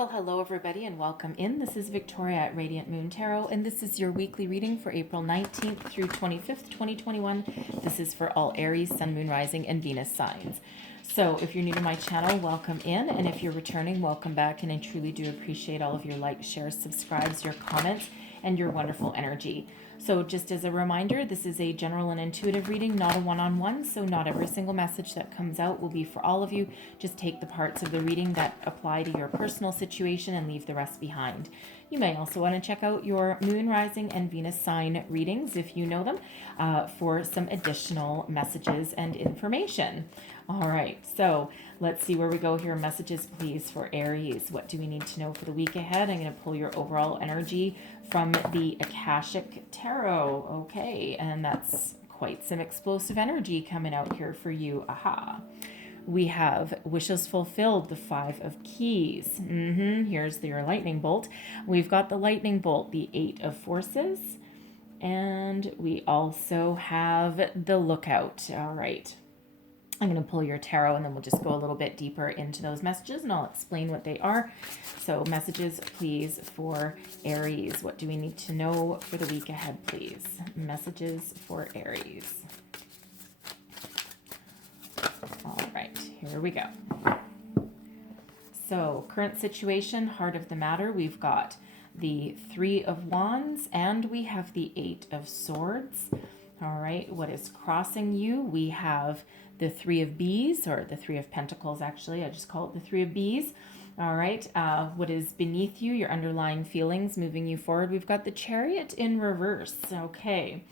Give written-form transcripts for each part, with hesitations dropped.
Well, hello everybody and welcome in. This is Victoria at Radiant Moon Tarot, and this is your weekly reading for April 19th through 25th, 2021. This is for all Aries, Sun, Moon, Rising, and Venus signs. So if you're new to my channel, welcome in, and if you're returning, welcome back, and I truly do appreciate all of your likes, shares, subscribes, your comments, and your wonderful energy. So just as a reminder, this is a general and intuitive reading, not a one-on-one, so not every single message that comes out will be for all of you. Just take the parts of the reading that apply to your personal situation and leave the rest behind. You may also want to check out your Moon, Rising, and Venus sign readings, if you know them, for some additional messages and information. All right, so let's see where we go here. Messages, please, for Aries. What do we need to know for the week ahead? I'm going to pull your overall energy from the Akashic Tarot. Okay, and that's quite some explosive energy coming out here for you. Aha. We have wishes fulfilled, the 5 of keys. Here's your lightning bolt. We've got the lightning bolt, the 8 of forces, and we also have the lookout. All right. I'm going to pull your tarot and then we'll just go a little bit deeper into those messages and I'll explain what they are. So messages, please, for Aries. What do we need to know for the week ahead, please? Messages for Aries. All right, here we go. So current situation, heart of the matter, we've got the 3 of wands and we have the 8 of swords. All right, what is crossing you? We have the 3 of bees, or the 3 of pentacles, actually. I just call it the 3 of bees. All right, what is beneath you, your underlying feelings moving you forward? We've got the chariot in reverse. Okay,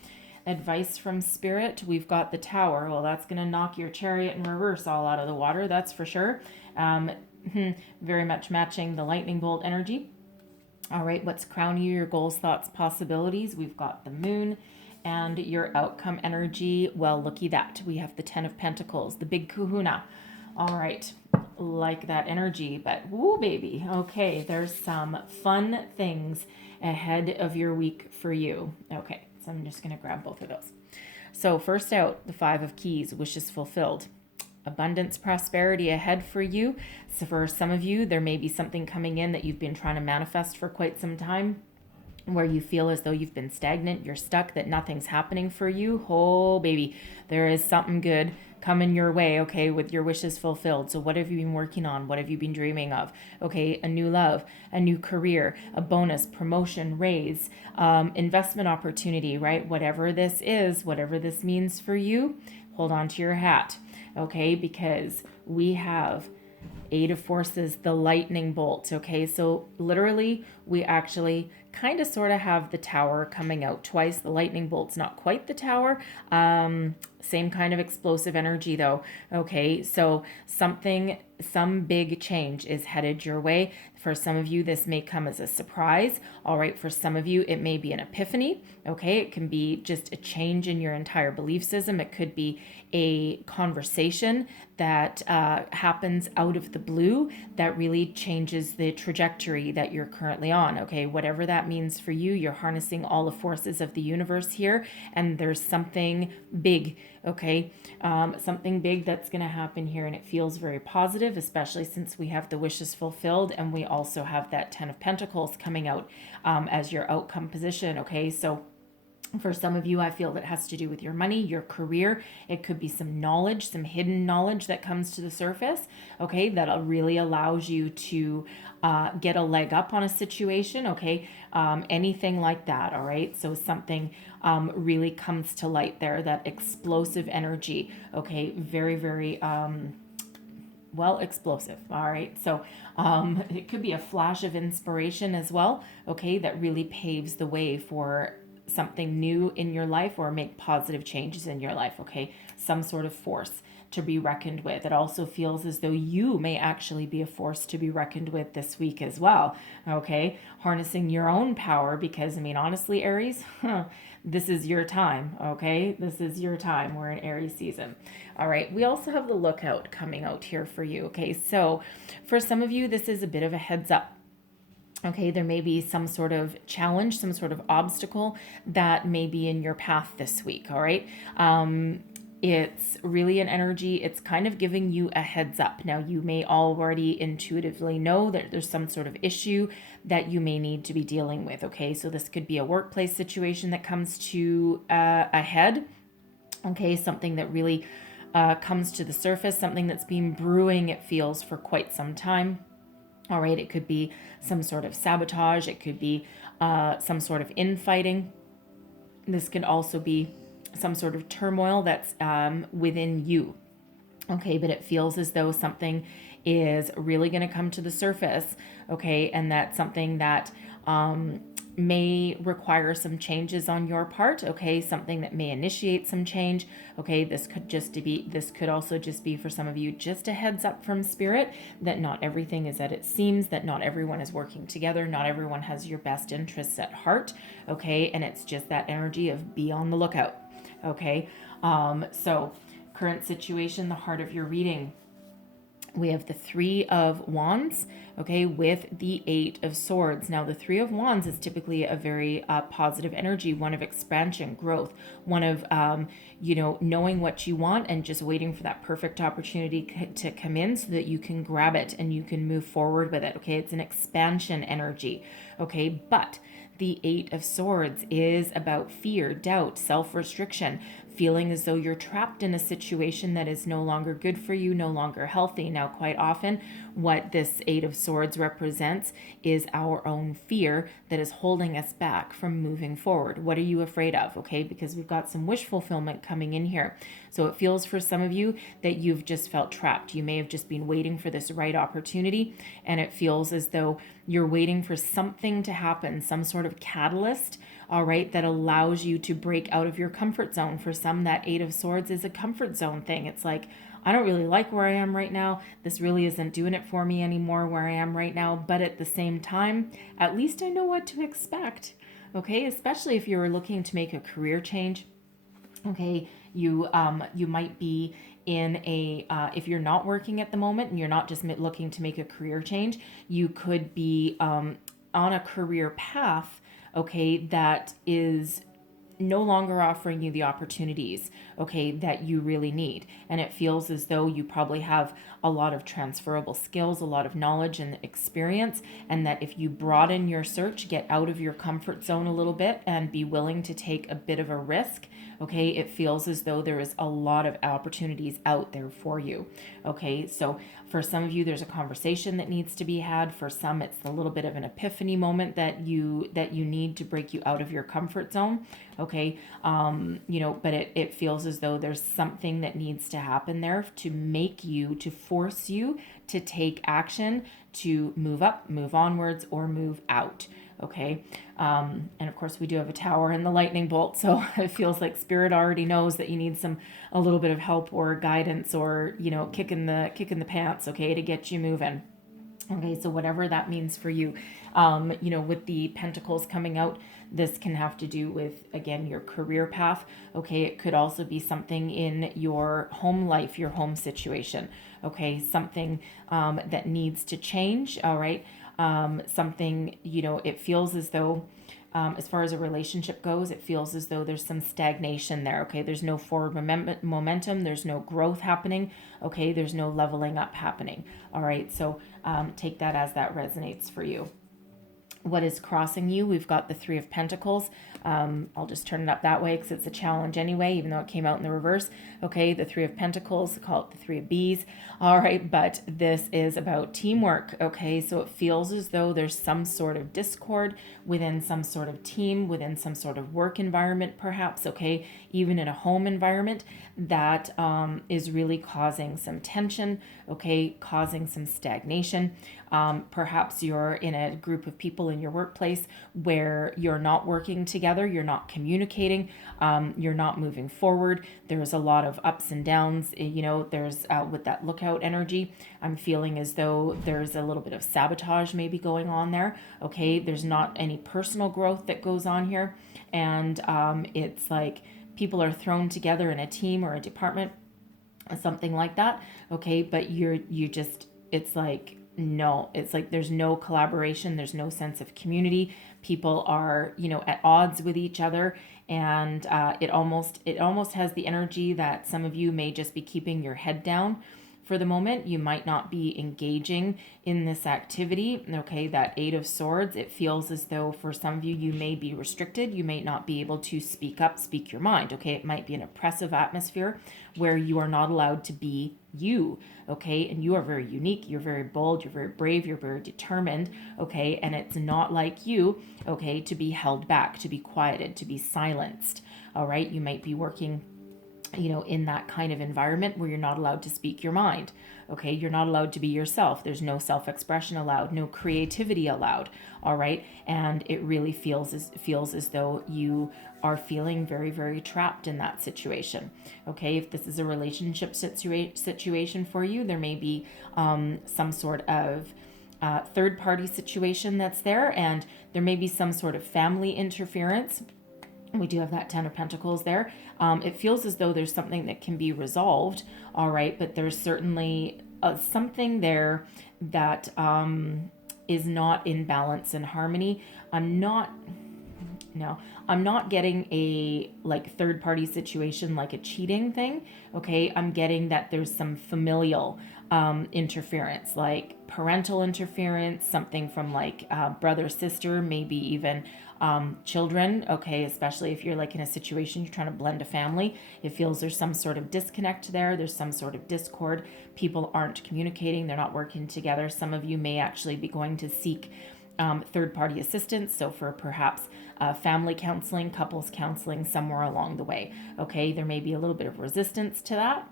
advice from spirit. We've got the tower. Well, that's going to knock your chariot in reverse all out of the water, that's for sure. Very much matching the lightning bolt energy. All right, what's crowning you, your goals, thoughts, possibilities? We've got the moon. And your outcome energy, well, looky that. We have the 10 of Pentacles, the big kahuna. All right, like that energy, but woo, baby. Okay, there's some fun things ahead of your week for you. Okay, so I'm just going to grab both of those. So first out, the 5 of keys, wishes fulfilled. Abundance, prosperity ahead for you. So for some of you, there may be something coming in that you've been trying to manifest for quite some time, where you feel as though you've been stagnant, you're stuck, that nothing's happening for you. Oh, baby, there is something good coming your way, okay, with your wishes fulfilled. So what have you been working on? What have you been dreaming of? Okay, a new love, a new career, a bonus, promotion, raise, investment opportunity, right? Whatever this is, whatever this means for you, hold on to your hat, okay, because we have 8 of forces, the lightning bolt. Okay, so literally we actually kind of sort of have the tower coming out twice. The lightning bolt's not quite the tower. Same kind of explosive energy though. Okay, so some big change is headed your way. For some of you, this may come as a surprise. All right, for some of you, it may be an epiphany. Okay, it can be just a change in your entire belief system. It could be a conversation that happens out of the blue that really changes the trajectory that you're currently on. Okay, whatever that means for you, you're harnessing all the forces of the universe here, and there's something big. Okay, something big that's going to happen here, and it feels very positive, especially since we have the wishes fulfilled and we also have that 10 of Pentacles coming out as your outcome position. Okay, so for some of you, I feel that has to do with your money, your career. It could be some knowledge, some hidden knowledge that comes to the surface, okay, that really allows you to get a leg up on a situation, okay, anything like that, all right? So something really comes to light there, that explosive energy, okay, very, very well, explosive. All right, so it could be a flash of inspiration as well, okay, that really paves the way for something new in your life or make positive changes in your life. Okay, some sort of force to be reckoned with. It also feels as though you may actually be a force to be reckoned with this week as well. Okay, harnessing your own power, because I mean, honestly, Aries, this is your time. Okay, this is your time. We're in Aries season. All right, we also have the lookout coming out here for you. Okay, so for some of you, this is a bit of a heads up. Okay, there may be some sort of challenge, some sort of obstacle that may be in your path this week. All right. it's really an energy, it's kind of giving you a heads up. Now, you may already intuitively know that there's some sort of issue that you may need to be dealing with, okay? So this could be a workplace situation that comes to a head, okay? Something that really comes to the surface, something that's been brewing, it feels, for quite some time. All right, it could be some sort of sabotage, it could be some sort of infighting. This could also be some sort of turmoil that's within you. Okay, but it feels as though something is really going to come to the surface. Okay, and that's something that may require some changes on your part. Okay, something that may initiate some change. Okay, this could also just be for some of you just a heads up from spirit that not everything is as it seems, that not everyone is working together, not everyone has your best interests at heart. Okay, and it's just that energy of be on the lookout. Okay, so current situation, the heart of your reading. We have the Three of Wands, okay, with the Eight of Swords. Now, the Three of Wands is typically a very positive energy, one of expansion, growth, one of, knowing what you want and just waiting for that perfect opportunity to come in so that you can grab it and you can move forward with it, okay? It's an expansion energy, okay? But the Eight of Swords is about fear, doubt, self-restriction, feeling as though you're trapped in a situation that is no longer good for you, no longer healthy. Now, quite often, what this Eight of Swords represents is our own fear that is holding us back from moving forward. What are you afraid of? Okay, because we've got some wish fulfillment coming in here. So it feels for some of you that you've just felt trapped. You may have just been waiting for this right opportunity, and it feels as though you're waiting for something to happen, some sort of catalyst, all right, that allows you to break out of your comfort zone. For some, that Eight of Swords is a comfort zone thing. It's like, I don't really like where I am right now. This really isn't doing it for me anymore where I am right now. But at the same time, at least I know what to expect. Okay, especially if you're looking to make a career change. Okay, you might be in a if you're not working at the moment and you're not just looking to make a career change, you could be on a career path, okay, that is no longer offering you the opportunities, okay, that you really need. And it feels as though you probably have a lot of transferable skills, a lot of knowledge and experience, and that if you broaden your search, get out of your comfort zone a little bit and be willing to take a bit of a risk, okay, it feels as though there is a lot of opportunities out there for you. Okay, so for some of you, there's a conversation that needs to be had. For some, it's a little bit of an epiphany moment that you need to break you out of your comfort zone. Okay, but it feels as though there's something that needs to happen there to force you to take action, to move up, move onwards, or move out. Okay, and of course we do have a tower and the lightning bolt, so it feels like spirit already knows that you need a little bit of help or guidance, or kick in the pants, okay, to get you moving. Okay, so whatever that means for you, with the pentacles coming out, this can have to do with, again, your career path. Okay, it could also be something in your home life, your home situation. Okay, something that needs to change. All right, something, it feels as though, as far as a relationship goes, it feels as though there's some stagnation there. Okay, there's no forward momentum, there's no growth happening. Okay, there's no leveling up happening. All right, so take that as that resonates for you. What is crossing you? We've got the Three of Pentacles. I'll just turn it up that way because it's a challenge anyway, even though it came out in the reverse. Okay, the Three of Pentacles, call it the Three of Bees. All right, but this is about teamwork. Okay, so it feels as though there's some sort of discord within some sort of team, within some sort of work environment, perhaps. Okay, even in a home environment that is really causing some tension. Okay, causing some stagnation. Perhaps you're in a group of people in your workplace where you're not working together, you're not communicating, you're not moving forward. There's a lot of ups and downs. There's with that lookout energy, I'm feeling as though there's a little bit of sabotage maybe going on there. Okay, there's not any personal growth that goes on here, and it's like people are thrown together in a team or a department, something like that. Okay, but it's like no, it's like there's no collaboration, there's no sense of community. People are, at odds with each other, and it almost has the energy that some of you may just be keeping your head down for the moment. You might not be engaging in this activity. Okay, that Eight of Swords, it feels as though for some of you, you may be restricted. You may not be able to speak up, speak your mind. Okay, it might be an oppressive atmosphere where you are not allowed to be you. Okay, and you are very unique, you're very bold, you're very brave, you're very determined. Okay, and it's not like you, okay, to be held back, to be quieted, to be silenced. All right, you might be working in that kind of environment where you're not allowed to speak your mind. Okay, you're not allowed to be yourself. There's no self-expression allowed, no creativity allowed. All right, and it really feels as though you are feeling very, very trapped in that situation. Okay, if this is a relationship situation for you, there may be some sort of third party situation that's there, and there may be some sort of family interference. We do have that Ten of Pentacles there. It feels as though there's something that can be resolved, all right, but there's certainly something there that is not in balance and harmony. I'm not getting a like third party situation like a cheating thing. Okay, I'm getting that there's some familial interference, like parental interference, something from like brother, sister, maybe even children. Okay, especially if you're like in a situation you're trying to blend a family, it feels there's some sort of disconnect there. There's some sort of discord. People aren't communicating. They're not working together. Some of you may actually be going to seek third-party assistance. So for perhaps family counseling, couples counseling somewhere along the way. Okay, there may be a little bit of resistance to that.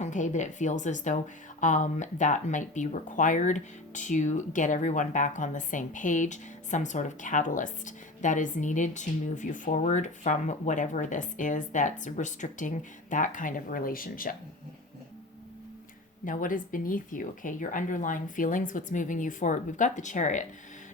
Okay, but it feels as though that might be required to get everyone back on the same page, some sort of catalyst that is needed to move you forward from whatever this is that's restricting that kind of relationship. Now, what is beneath you? Okay, your underlying feelings, what's moving you forward? We've got the Chariot.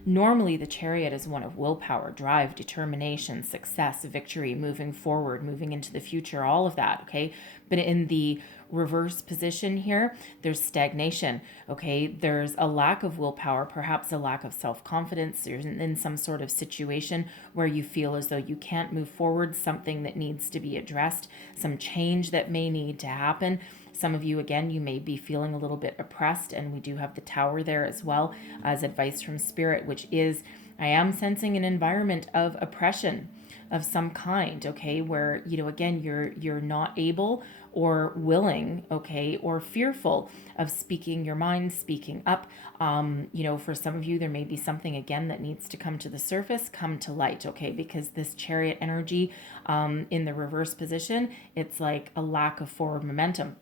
Normally, the Chariot is one of willpower, drive, determination, success, victory, moving forward, moving into the future, all of that, okay? But in the reverse position here, there's stagnation, okay? There's a lack of willpower, perhaps a lack of self-confidence. You're in some sort of situation where you feel as though you can't move forward, something that needs to be addressed, some change that may need to happen. Some of you, again, you may be feeling a little bit oppressed, and we do have the Tower there as well as advice from Spirit, which is, I am sensing an environment of oppression of some kind, okay, where, again, you're not able or willing, okay, or fearful of speaking your mind, speaking up. For some of you, there may be something, again, that needs to come to the surface, come to light, okay, because this Chariot energy in the reverse position, it's like a lack of forward momentum.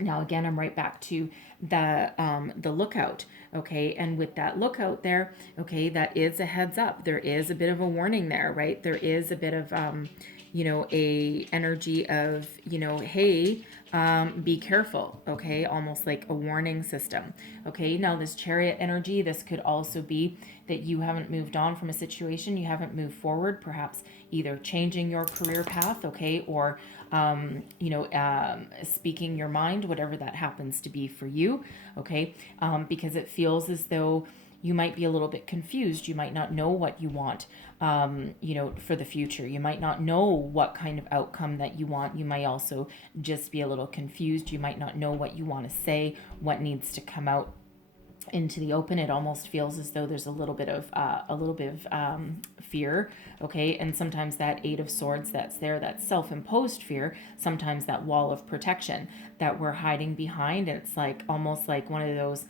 Now, again, I'm right back to the Lookout, okay? And with that Lookout there, okay, that is a heads up. There is a bit of a warning there, right? There is a bit of, a energy of, hey, be careful, okay? Almost like a warning system, okay? Now, this Chariot energy, this could also be that you haven't moved on from a situation, you haven't moved forward, perhaps either changing your career path, okay, or speaking your mind, whatever that happens to be for you, okay, because it feels as though you might be a little bit confused. You might not know what you want, for the future. You might not know what kind of outcome that you want. You might also just be a little confused. You might not know what you want to say, what needs to come out into the open. It almost feels as though there's a little bit of fear, okay? And sometimes that Eight of Swords that's there, that self-imposed fear, sometimes that wall of protection that we're hiding behind. And it's like almost like one of those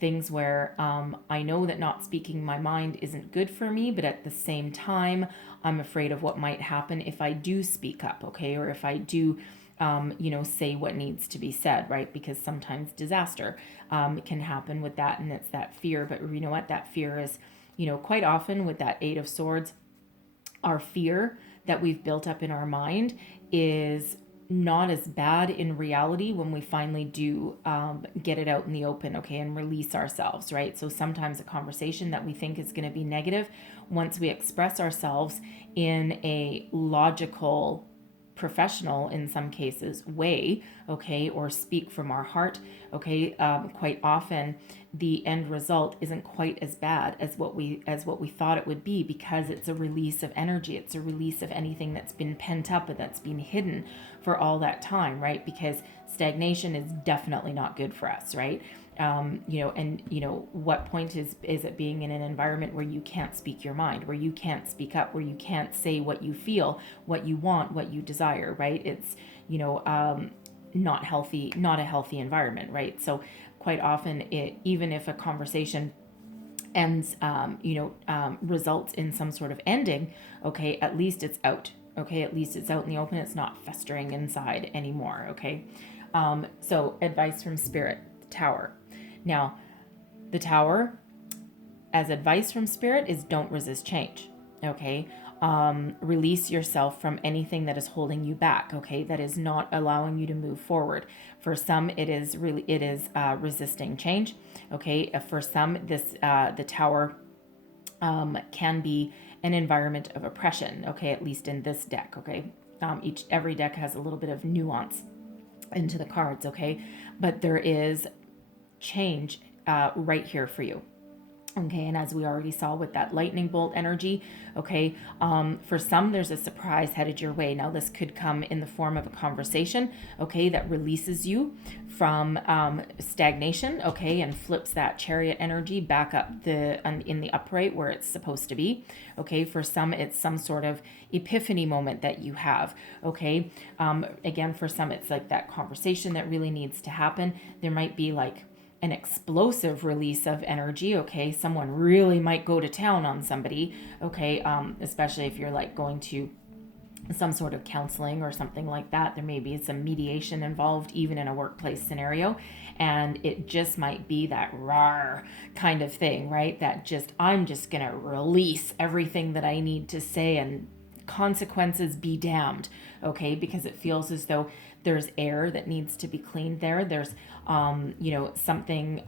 things where I know that not speaking my mind isn't good for me, but at the same time, I'm afraid of what might happen if I do speak up, okay? Or if I do say what needs to be said, right? Because sometimes disaster can happen with that, and it's that fear. But you know what? That fear is, quite often with that Eight of Swords, our fear that we've built up in our mind is not as bad in reality when we finally do get it out in the open, okay, and release ourselves, right? So sometimes a conversation that we think is going to be negative, once we express ourselves in a logical professional in some cases way, okay, or speak from our heart, okay, quite often the end result isn't quite as bad as what we thought it would be, because it's a release of energy. It's a release of anything that's been pent up and that's been hidden for all that time, right? Because stagnation is definitely not good for us, right? What point is it being in an environment where you can't speak your mind, where you can't speak up, where you can't say what you feel, what you want, what you desire, right? It's, not healthy, not a healthy environment, right? So quite often, even if a conversation ends, results in some sort of ending, okay, at least it's out. Okay, at least it's out in the open. It's not festering inside anymore. Okay, so advice from Spirit, Tower. Now, the Tower, as advice from Spirit, is don't resist change. Okay, release yourself from anything that is holding you back. Okay, that is not allowing you to move forward. For some, it is resisting change. Okay, for some, the Tower can be an environment of oppression. Okay, at least in this deck. Okay, every deck has a little bit of nuance into the cards. Okay, but there is change right here for you. Okay, and as we already saw with that lightning bolt energy, okay, for some, there's a surprise headed your way. Now, this could come in the form of a conversation, okay, that releases you from stagnation, okay, and flips that Chariot energy back up in the upright where it's supposed to be. Okay, for some, it's some sort of epiphany moment that you have. Okay, again, for some, it's like that conversation that really needs to happen. There might be like an explosive release of energy. Okay, someone really might go to town on somebody. Okay, especially if you're like going to some sort of counseling or something like that. There may be some mediation involved, even in a workplace scenario, and it just might be that rawr kind of thing, right? That just, I'm just gonna release everything that I need to say, and consequences be damned. Okay, because it feels as though there's air that needs to be cleaned there. There's something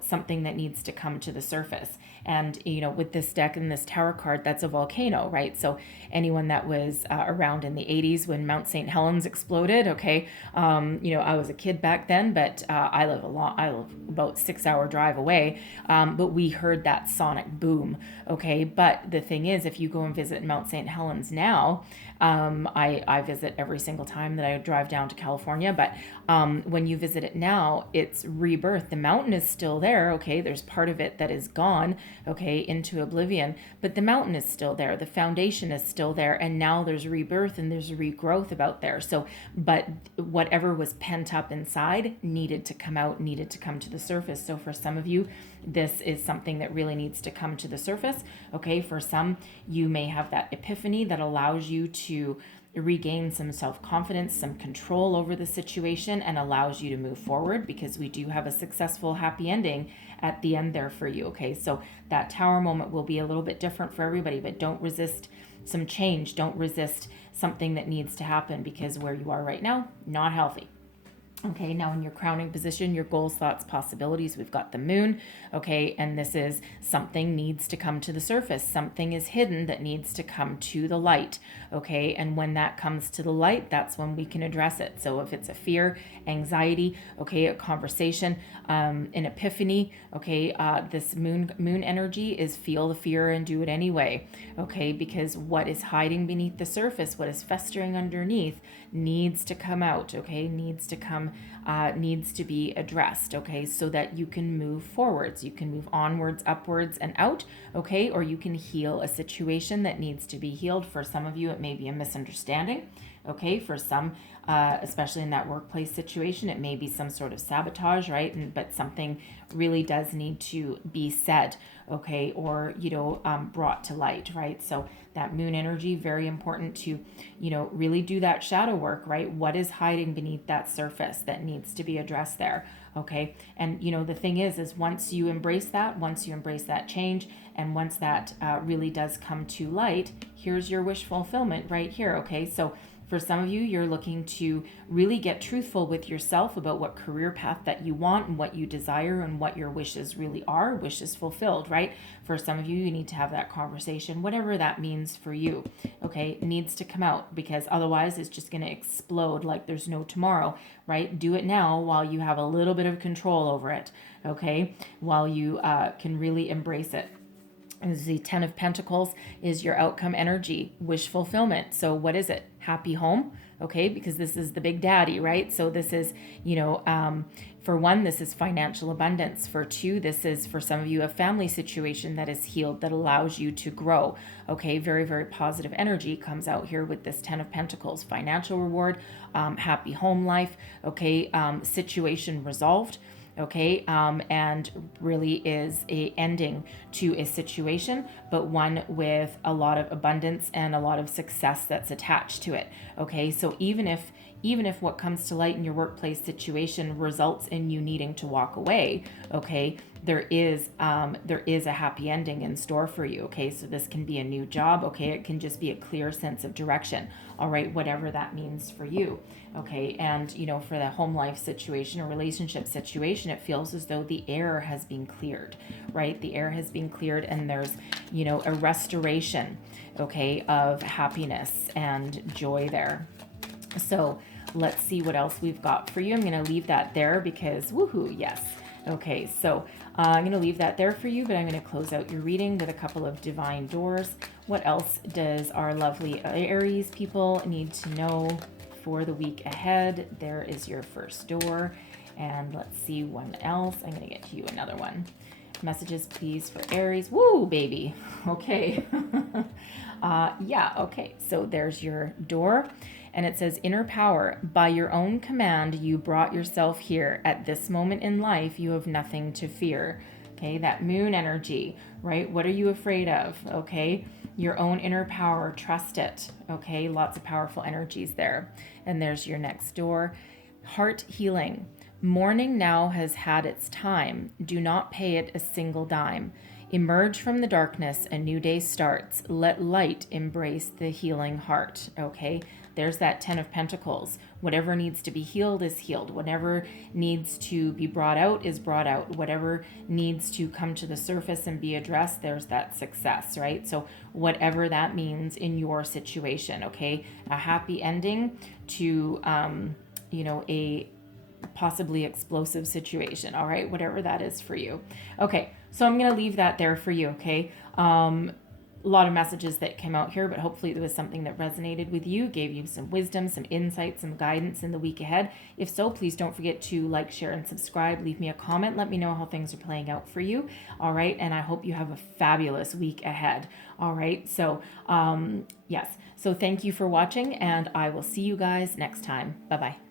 something that needs to come to the surface. And with this deck and this Tower card, that's a volcano, right? So anyone that was around in the 80s when Mount St. Helens exploded, okay, I was a kid back then, but I live about 6-hour drive away, but we heard that sonic boom. Okay, but the thing is, if you go and visit Mount St. Helens now, I visit every single time that I drive down to California, but when you visit it now, it's rebirth. The mountain is still there, okay? There's part of it that is gone, okay, into oblivion, but the mountain is still there. The foundation is still there, and now there's rebirth and there's regrowth about there. So, but whatever was pent up inside needed to come out, needed to come to the surface. So for some of you, this is something that really needs to come to the surface, okay? For some, you may have that epiphany that allows you to regain some self-confidence, some control over the situation, and allows you to move forward, because we do have a successful, happy ending at the end there for you, okay? So that Tower moment will be a little bit different for everybody, but don't resist some change. Don't resist something that needs to happen, because where you are right now, not healthy. Okay, now in your crowning position, your goals, thoughts, possibilities, we've got the moon, okay, and this is something needs to come to the surface. Something is hidden that needs to come to the light, okay, and when that comes to the light, that's when we can address it. So if it's a fear, anxiety, okay, a conversation, an epiphany, okay, this moon energy is feel the fear and do it anyway, okay, because what is hiding beneath the surface, what is festering underneath, needs to come out, okay, needs to be addressed, okay, so that you can move forwards, you can move onwards, upwards, and out, okay, or you can heal a situation that needs to be healed. For some of you, it may be a misunderstanding, okay, for some, especially in that workplace situation, it may be some sort of sabotage, right, but something really does need to be said, okay, or brought to light, right? So that moon energy, very important to really do that shadow work, right? What is hiding beneath that surface that needs to be addressed there, okay? And the thing is once you embrace that change, and once that really does come to light, here's your wish fulfillment right here, okay? So For some of you, you're looking to really get truthful with yourself about what career path that you want and what you desire and what your wishes really are, wishes fulfilled, right? For some of you, you need to have that conversation, whatever that means for you, okay? It needs to come out, because otherwise it's just going to explode like there's no tomorrow, right? Do it now while you have a little bit of control over it, okay? While you can really embrace it. The 10 of Pentacles is your outcome energy, wish fulfillment. So what is it? Happy home, okay? Because this is the big daddy, right? So this is, for one, this is financial abundance. For two, this is, for some of you, a family situation that is healed, that allows you to grow, okay? Very, very positive energy comes out here with this 10 of Pentacles. Financial reward, happy home life, okay? Situation resolved. Okay, and really is a ending to a situation, but one with a lot of abundance and a lot of success that's attached to it. Okay, so even if what comes to light in your workplace situation results in you needing to walk away, okay, there is a happy ending in store for you. Okay, so this can be a new job. Okay, it can just be a clear sense of direction. All right, whatever that means for you. Okay, and for the home life situation or relationship situation, it feels as though the air has been cleared, right? The air has been cleared, and there's a restoration, okay, of happiness and joy there. So let's see what else we've got for you. I'm going to leave that there because woohoo, yes. Okay, so I'm going to leave that there for you, but I'm going to close out your reading with a couple of divine doors. What else does our lovely Aries people need to know for the week ahead? There is your first door. And let's see one else. I'm going to get to you another one. Messages, please, for Aries. Woo, baby. Okay. Yeah, okay. So there's your door. And it says, inner power. By your own command, you brought yourself here. At this moment in life, you have nothing to fear. Okay, that moon energy, right? What are you afraid of? Okay, your own inner power. Trust it. Okay, lots of powerful energies there. And there's your next door. Heart healing. Mourning now has had its time. Do not pay it a single dime. Emerge from the darkness, a new day starts. Let light embrace the healing heart. Okay, there's that 10 of Pentacles. Whatever needs to be healed is healed. Whatever needs to be brought out is brought out. Whatever needs to come to the surface and be addressed, there's that success, right? So whatever that means in your situation, okay? A happy ending to, a possibly explosive situation, all right? Whatever that is for you. Okay, so I'm going to leave that there for you, okay? A lot of messages that came out here, but hopefully there was something that resonated with you, gave you some wisdom, some insight, some guidance in the week ahead. If so, please don't forget to like, share, and subscribe. Leave me a comment. Let me know how things are playing out for you, all right? And I hope you have a fabulous week ahead, all right? So, yes. So thank you for watching, and I will see you guys next time. Bye-bye.